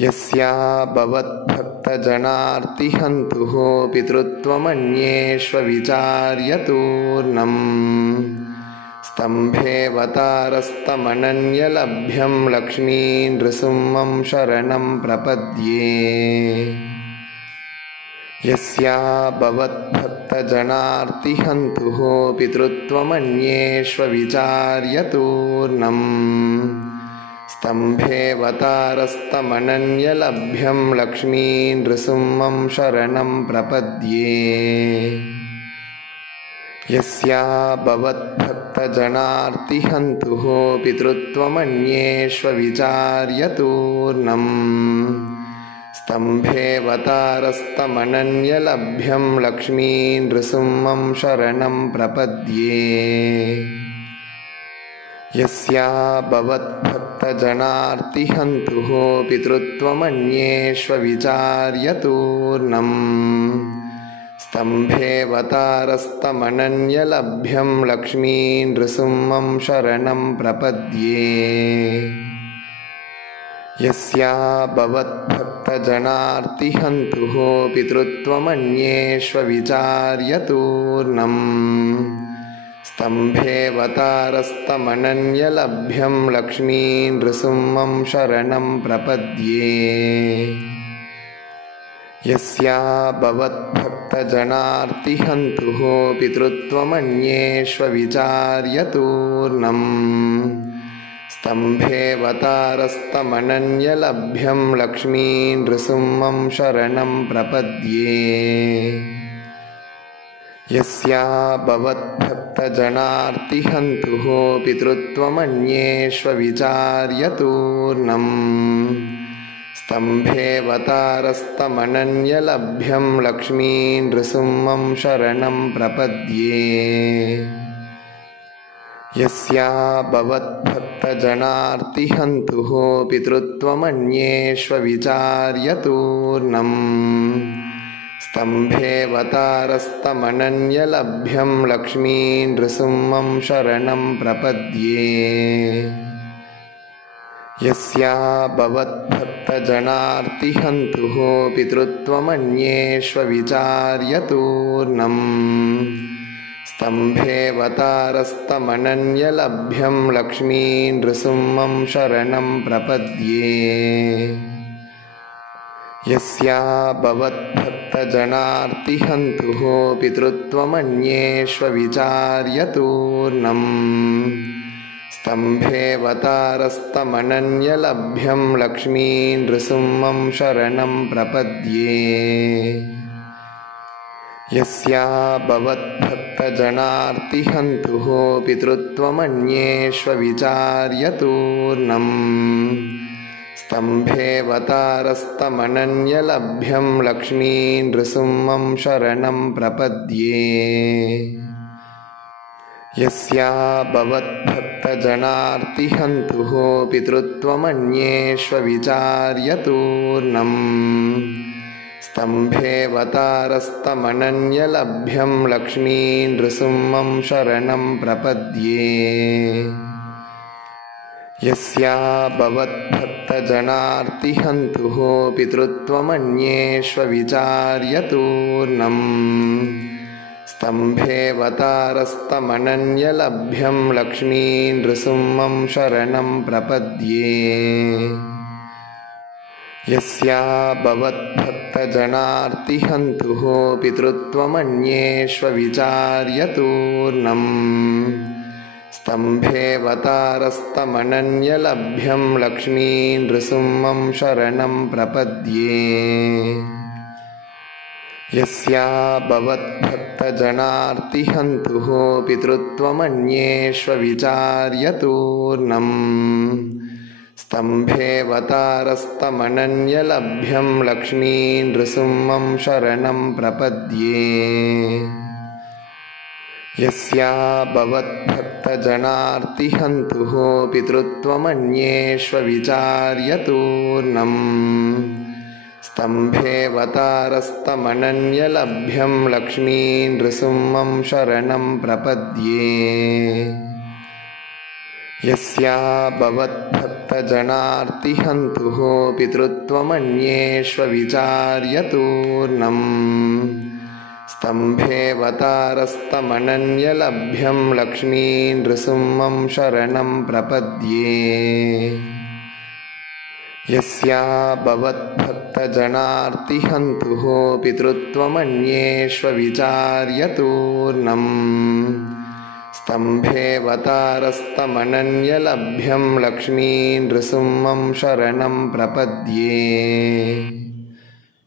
यस्या भवद्भक्तजनार्तिहन्तुः पितृत्वमन्येष्वविचार्यतूर्णम् स्तम्भेऽवतारस्तमनन्यलभ्यं लक्ष्मीनृसिंहं शरणं प्रपद्ये। यस्या भवद्भक्तजनार्तिहन्तुः पितृत्वमन्येष्वविचार्यतूर्णम् स्तम्भेऽवतारस्तमनन्यलभ्यं लक्ष्मीनृसिंहं शरणं प्रपद्ये। यस्या भवद्भक्तजनार्तिहन्तुः पितृत्वमन्येष्वविचार्यतूर्णम् स्तम्भेऽवतारस्तमनन्यलभ्यं लक्ष्मीनृसिंहं शरणं प्रपद्ये। यस्या भवद्भक्तजनार्तिहन्तुः पितृत्वमन्येष्वविचार्यतूर्णम् स्तम्भेऽवतारस्तमनन्यलभ्यं लक्ष्मीनृसिंहं शरणं प्रपद्ये। यस्या भवद्भक्तजनार्तिहन्तुः पितृत्वमन्येष्वविचार्यतूर्णम् स्तम्भेऽवतारस्तमनन्यलभ्यं लक्ष्मीनृसिंहं शरणं प्रपद्ये। यस्या भवद्भक्तजनार्तिहन्तुः पितृत्वमन्येष्वविचार्यतूर्णम् स्तम्भेऽवतारस्तमनन्यलभ्यं लक्ष्मीनृसिंहं शरणं प्रपद्ये। यस्या भवद्भक्तजनार्तिहन्तुः पितृत्वमन्येष्वविचार्यतूर्णम् स्तम्भेऽवतारस्तमनन्यलभ्यं लक्ष्मीनृसिंहं शरणं प्रपद्ये। यस्या भवद्भक्तजनार्तिहन्तुः पितृत्वमन्येष्वविचार्यतूर्णम् स्तम्भेऽवतारस्तमनन्यलभ्यं लक्ष्मीनृसिंहं शरणं प्रपद्ये। यस्या भवद्भक्तजनार्तिहन्तुः पितृत्वमन्येष्वविचार्यतूर्णम् स्तम्भेऽवतारस्तमनन्यलभ्यं लक्ष्मीनृसिंहं शरणं प्रपद्ये। यस्या भवद्भक्तजनार्तिहन्तुः पितृत्वमन्येष्वविचार्यतूर्णम् स्तम्भेऽवतारस्तमनन्यलभ्यं लक्ष्मीनृसिंहं शरणं प्रपद्ये। यस्या भवद्भक्तजनार्तिहन्तुः पितृत्वमन्येष्वविचार्यतूर्णम् स्तम्भेऽवतारस्तमनन्यलभ्यं लक्ष्मीनृसिंहं शरणं प्रपद्ये। यस्या भवद्भक्तजनार्तिहन्तुः पितृत्वमन्येष्वविचार्यतूर्णम् स्तम्भेऽवतारस्तमनन्यलभ्यं लक्ष्मीनृसिंहं शरणं प्रपद्ये। यस्या भवद्भक्तजनार्तिहन्तुः पितृत्वमन्येष्वविचार्यतूर्णम् स्तम्भेऽवतारस्तमनन्यलभ्यं लक्ष्मीनृसिंहं शरणं प्रपद्ये। यस्या भवद्भक्तजनार्तिहन्तुः पितृत्वमन्येष्वविचार्यतूर्णम् स्तम्भेऽवतारस्तमनन्यलभ्यं लक्ष्मीनृसिंहं शरणं प्रपद्ये। यस्या भवद्भक्तजनार्तिहन्तुः पितृत्वमन्येष्वविचार्यतूर्णम् स्तम्भेऽवतारस्तमनन्यलभ्यं लक्ष्मीनृसिंहं शरणं प्रपद्ये। यस्या भवद्भक्तजनार्तिहन्तुः पितृत्वमन्येष्वविचार्यतूर्णम् स्तम्भेऽवतारस्तमनन्यलभ्यं लक्ष्मीनृसिंहं शरणं प्रपद्ये। यस्या भवद्भक्तजनार्तिहन्तुः पितृत्वमन्येष्वविचार्यतूर्णम् स्तम्भेऽवतारस्तमनन्यलभ्यं लक्ष्मीं नृसिंहं शरणं प्रपद्ये यस्या भवद्भक्तजनार्तिहन्तुः पितृत्वमन्येष्वविचार्यतूर्णम् स्तम्भेऽवतारस्तमनन्यलभ्यं लक्ष्मीं नृसिंहं शरणं प्रपद्ये।